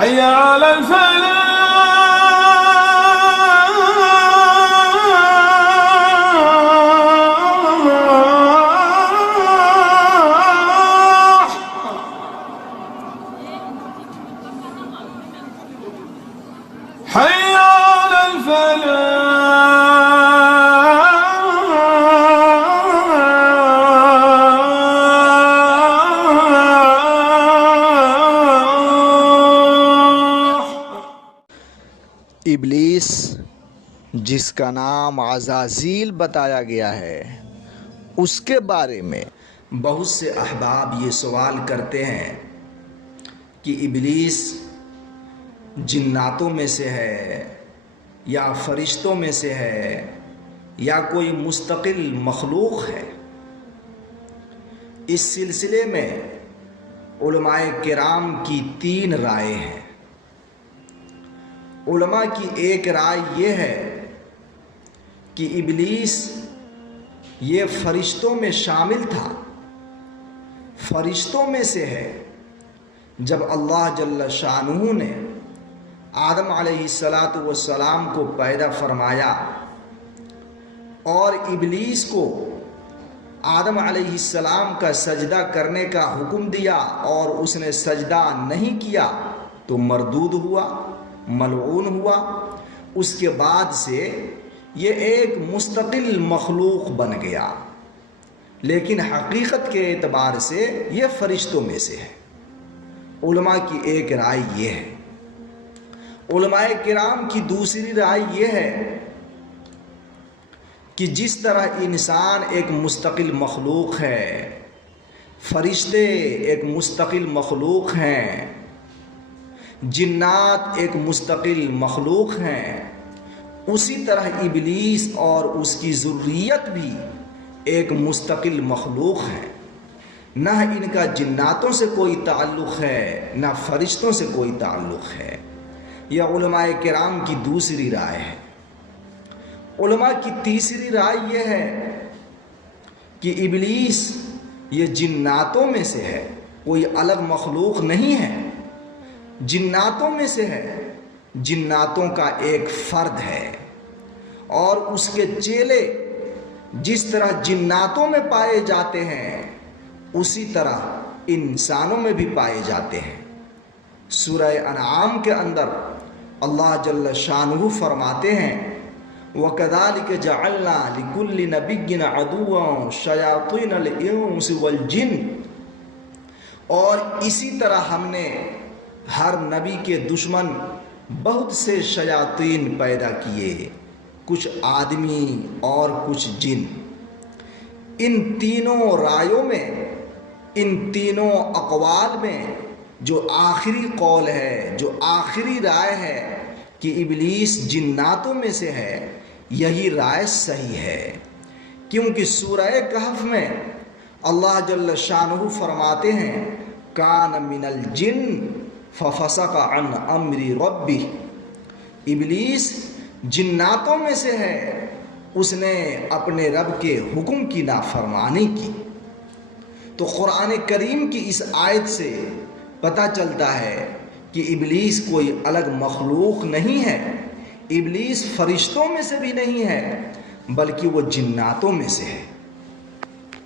حي على الفلاح حي على الفلاح ابلیس جس کا نام عزازیل بتایا گیا ہے، اس کے بارے میں بہت سے احباب یہ سوال کرتے ہیں کہ ابلیس جناتوں میں سے ہے یا فرشتوں میں سے ہے یا کوئی مستقل مخلوق ہے۔ اس سلسلے میں علماء کرام کی 3 رائے ہیں۔ علماء کی ایک رائے یہ ہے کہ ابلیس یہ فرشتوں میں شامل تھا، فرشتوں میں سے ہے۔ جب اللہ جل شانہ نے آدم علیہ السلام کو پیدا فرمایا اور ابلیس کو آدم علیہ السلام کا سجدہ کرنے کا حکم دیا اور اس نے سجدہ نہیں کیا تو مردود ہوا، ملعون ہوا۔ اس کے بعد سے یہ ایک مستقل مخلوق بن گیا، لیکن حقیقت کے اعتبار سے یہ فرشتوں میں سے ہے۔ علماء کی ایک رائے یہ ہے۔ علماء کرام کی دوسری رائے یہ ہے کہ جس طرح انسان ایک مستقل مخلوق ہے، فرشتے ایک مستقل مخلوق ہیں، جنات ایک مستقل مخلوق ہیں، اسی طرح ابلیس اور اس کی ذریت بھی ایک مستقل مخلوق ہے۔ نہ ان کا جناتوں سے کوئی تعلق ہے، نہ فرشتوں سے کوئی تعلق ہے۔ یہ علماء کرام کی دوسری رائے ہے۔ علماء کی تیسری رائے یہ ہے کہ ابلیس یہ جناتوں میں سے ہے، کوئی الگ مخلوق نہیں ہے، جناتوں میں سے ہے، جناتوں کا ایک فرد ہے، اور اس کے چیلے جس طرح جناتوں میں پائے جاتے ہیں اسی طرح انسانوں میں بھی پائے جاتے ہیں۔ سورہ انعام کے اندر اللہ جل شانہ فرماتے ہیں وَكَذَلِكَ جَعَلْنَا لِكُلِّ نَبِيٍّ عَدُوًّا شَيَاطِينَ الْإِنسِ وَالْجِنِّ، اور اسی طرح ہم نے ہر نبی کے دشمن بہت سے شیاطین پیدا کیے، کچھ آدمی اور کچھ جن۔ ان تینوں رائیوں میں، ان تینوں اقوال میں جو آخری قول ہے، جو آخری رائے ہے کہ ابلیس جناتوں میں سے ہے، یہی رائے صحیح ہے، کیونکہ سورہ کہف میں اللہ جل شانہ فرماتے ہیں کان من الجن ففسق عن امر ربہ، ابلیس جناتوں میں سے ہے، اس نے اپنے رب کے حکم کی نافرمانی کی۔ تو قرآن کریم کی اس آیت سے پتہ چلتا ہے کہ ابلیس کوئی الگ مخلوق نہیں ہے، ابلیس فرشتوں میں سے بھی نہیں ہے، بلکہ وہ جناتوں میں سے ہے۔